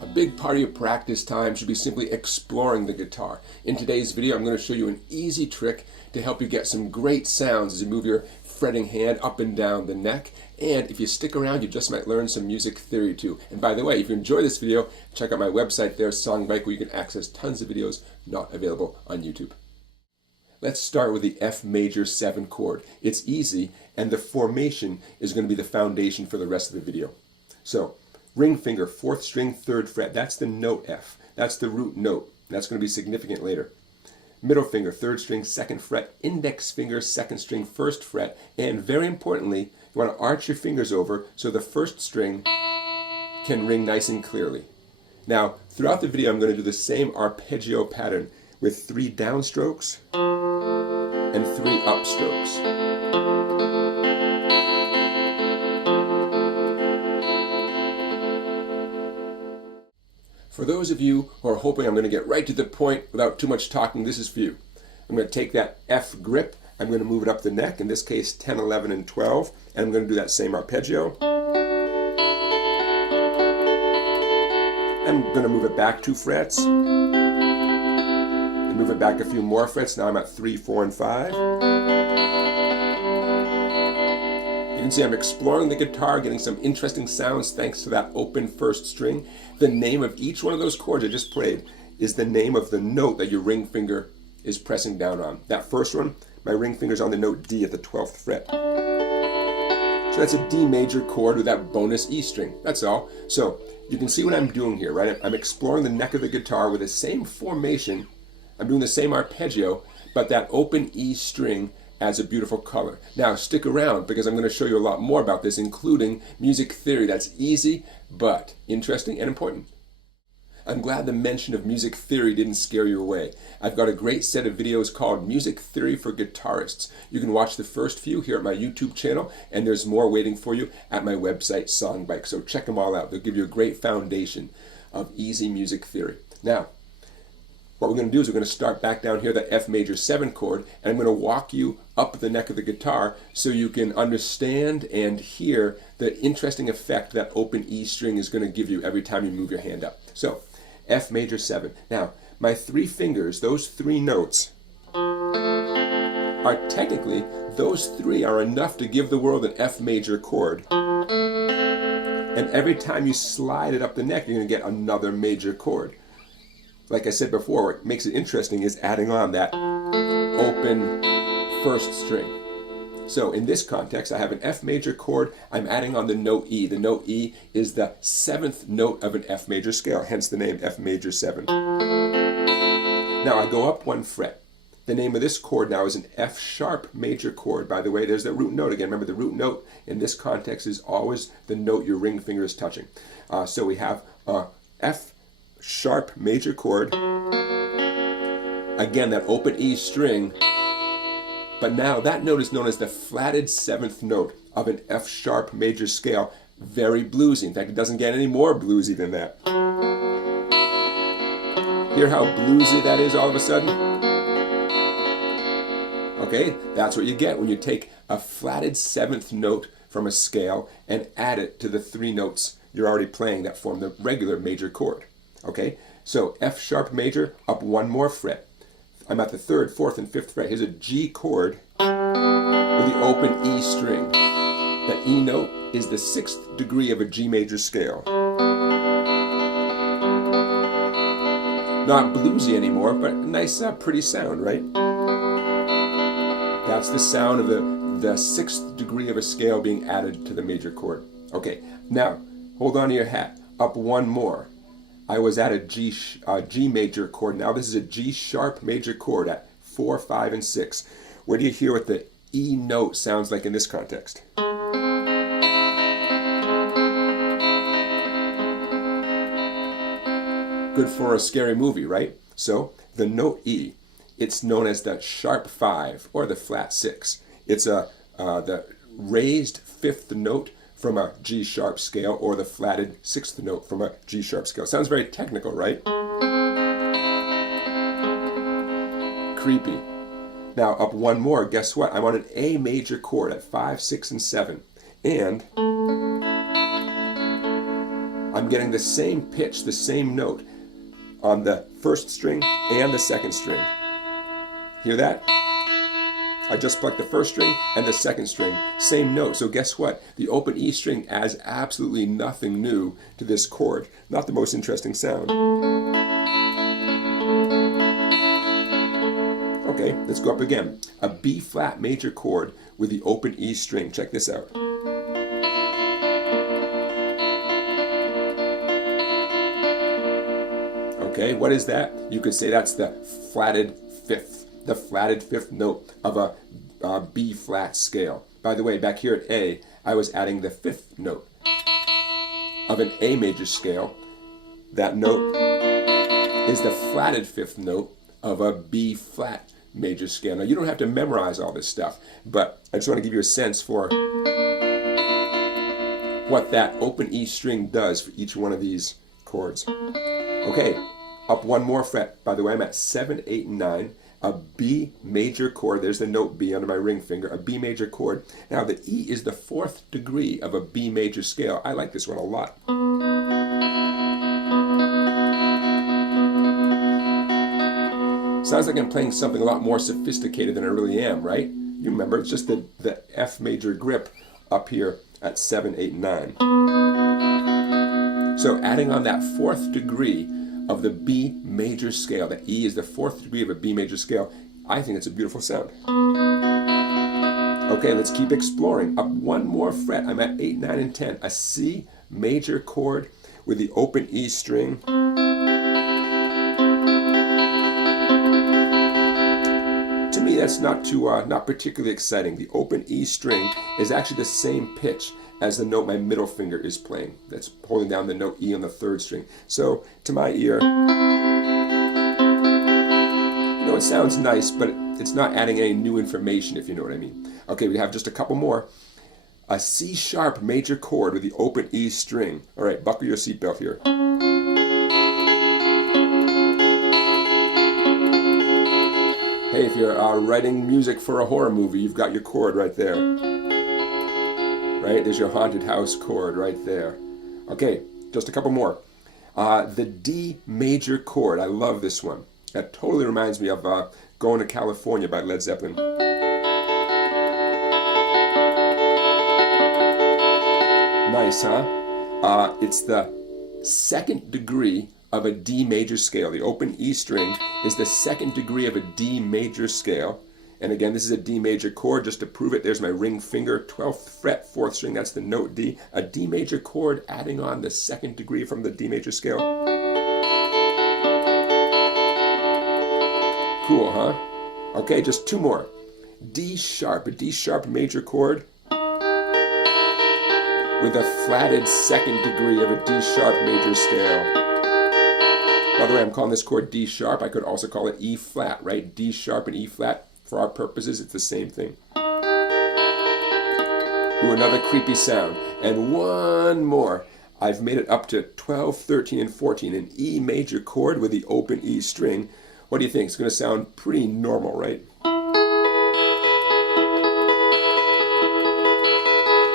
A big part of your practice time should be simply exploring the guitar. In today's video, I'm going to show you an easy trick to help you get some great sounds as you move your fretting hand up and down the neck. And if you stick around, you just might learn some music theory too. And by the way, if you enjoy this video, check out my website there, Songbike, where you can access tons of videos not available on YouTube. Let's start with the F major 7 chord. It's easy, and the formation is going to be the foundation for the rest of the video. So, ring finger, 4th string, 3rd fret. That's the note F. That's the root note. That's going to be significant later. Middle finger, 3rd string, 2nd fret. Index finger, 2nd string, 1st fret. And very importantly, you want to arch your fingers over so the 1st string can ring nice and clearly. Now, throughout the video, I'm going to do the same arpeggio pattern with 3 downstrokes and 3 upstrokes. For those of you who are hoping I'm going to get right to the point without too much talking, this is for you. I'm going to take that F grip, I'm going to move it up the neck, in this case 10, 11, and 12, and I'm going to do that same arpeggio. I'm going to move it back 2 frets, and move it back a few more frets. Now I'm at 3, 4, and 5. You can see I'm exploring the guitar, getting some interesting sounds thanks to that open 1st string. The name of each one of those chords I just played is the name of the note that your ring finger is pressing down on. That first one, my ring finger's on the note D at the 12th fret. So that's a D major chord with that bonus E string. That's all. So you can see what I'm doing here, right? I'm exploring the neck of the guitar with the same formation. I'm doing the same arpeggio, but that open E string adds a beautiful color. Now stick around because I'm going to show you a lot more about this, including music theory that's easy but interesting and important. I'm glad the mention of music theory didn't scare you away. I've got a great set of videos called Music Theory for Guitarists. You can watch the first few here at my YouTube channel, and there's more waiting for you at my website, Songbike. So check them all out. They'll give you a great foundation of easy music theory. Now, what we're going to do is we're going to start back down here, the F major 7 chord, and I'm going to walk you up the neck of the guitar so you can understand and hear the interesting effect that open E string is going to give you every time you move your hand up. So, F major 7. Now, my 3 fingers, those 3 notes, are technically, those 3 are enough to give the world an F major chord. And every time you slide it up the neck, you're going to get another major chord. Like I said before, what makes it interesting is adding on that open 1st string. So in this context, I have an F major chord, I'm adding on the note E. The note E is the 7th note of an F major scale, hence the name F major 7. Now I go up 1 fret. The name of this chord now is an F sharp major chord. By the way, there's the root note again. Remember, the root note in this context is always the note your ring finger is touching. So we have F sharp major chord, again that open E string, but now that note is known as the flatted 7th note of an F sharp major scale. Very bluesy. In fact, it doesn't get any more bluesy than that. Hear how bluesy that is all of a sudden? Okay, that's what you get when you take a flatted 7th note from a scale and add it to the 3 notes you're already playing that form the regular major chord. Okay, so F sharp major, up 1 more fret. I'm at the 3rd, 4th, and 5th fret. Here's a G chord with the open E string. The E note is the 6th degree of a G major scale. Not bluesy anymore, but a nice, pretty sound, right? That's the sound of the 6th degree of a scale being added to the major chord. Okay, now, hold on to your hat. Up 1 more. I was at a G major chord. Now this is a G sharp major chord at 4, 5, and 6. Where do you hear what the E note sounds like in this context? Good for a scary movie, right? So the note E, it's known as the sharp 5 or the flat 6. It's the raised 5th note from a G sharp scale, or the flatted 6th note from a G sharp scale. Sounds very technical, right? Creepy. Now up one more, guess what? I'm on an A major chord at 5, 6, and 7. And I'm getting the same pitch, the same note on the first string and the second string. Hear that? I just plucked the first string and the second string, same note. So guess what? The open E string adds absolutely nothing new to this chord. Not the most interesting sound. Okay, let's go up again. A B flat major chord with the open E string. Check this out. Okay, what is that? You could say that's the flatted fifth note of a B flat scale. By the way, back here at A, I was adding the fifth note of an A major scale. That note is the flatted fifth note of a B flat major scale. Now, you don't have to memorize all this stuff, but I just want to give you a sense for what that open E string does for each one of these chords. Okay, up one more fret. By the way, I'm at 7, 8, and 9. A B major chord. There's the note B under my ring finger. A B major chord. Now, the E is the 4th degree of a B major scale. I like this one a lot. Sounds like I'm playing something a lot more sophisticated than I really am, right? You remember, it's just the F major grip up here at 7, 8, and 9. So adding on that 4th degree of the B major scale, the E is the 4th degree of a B major scale, I think it's a beautiful sound. Okay, let's keep exploring. Up one more fret, I'm at 8, 9, and 10. A C major chord with the open E string. To me, that's not particularly exciting. The open E string is actually the same pitch as the note my middle finger is playing. That's holding down the note E on the 3rd string. So, to my ear, it sounds nice, but it's not adding any new information, if you know what I mean. Okay, we have just a couple more. A C sharp major chord with the open E string. All right, buckle your seatbelt here. Hey, if you're writing music for a horror movie, you've got your chord right there. Right? There's your haunted house chord right there. Okay, just a couple more. The D major chord. I love this one. That totally reminds me of Going to California by Led Zeppelin. Nice, huh? It's the 2nd degree of a D major scale. The open E string is the 2nd degree of a D major scale. And again, this is a D major chord. Just to prove it, there's my ring finger, 12th fret, 4th string, that's the note D. A D major chord adding on the 2nd degree from the D major scale. Cool, huh? Okay, just two more. D sharp, a D sharp major chord with a flatted 2nd degree of a D sharp major scale. By the way, I'm calling this chord D sharp. I could also call it E flat, right? D sharp and E flat. For our purposes, it's the same thing. Ooh, another creepy sound. And one more. I've made it up to 12, 13, and 14. An E major chord with the open E string. What do you think? It's going to sound pretty normal, right?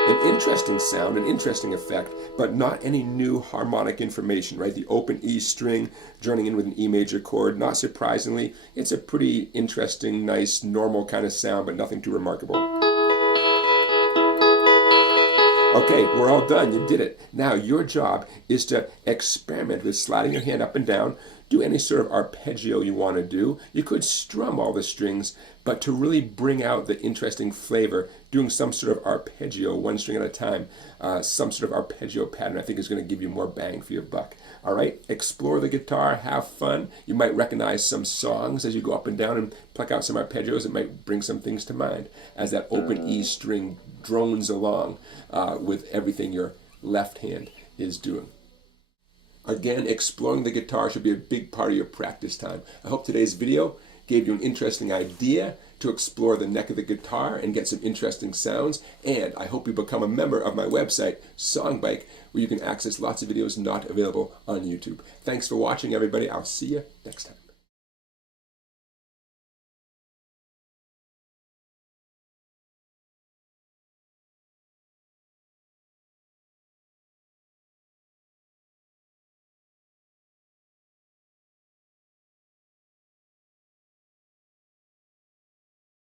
An interesting sound, an interesting effect, but not any new harmonic information, right? The open E string joining in with an E major chord. Not surprisingly, it's a pretty interesting, nice, normal kind of sound, but nothing too remarkable. Okay, we're all done. You did it. Now, your job is to experiment with sliding your hand up and down. Do any sort of arpeggio you want to do. You could strum all the strings, but to really bring out the interesting flavor, doing some sort of arpeggio, one string at a time, some sort of arpeggio pattern, I think is going to give you more bang for your buck. All right, explore the guitar, have fun. You might recognize some songs as you go up and down and pluck out some arpeggios. It might bring some things to mind as that open E string drones along with everything your left hand is doing. Again, exploring the guitar should be a big part of your practice time. I hope today's video gave you an interesting idea to explore the neck of the guitar and get some interesting sounds. And I hope you become a member of my website, Songbike, where you can access lots of videos not available on YouTube. Thanks for watching, everybody. I'll see you next time.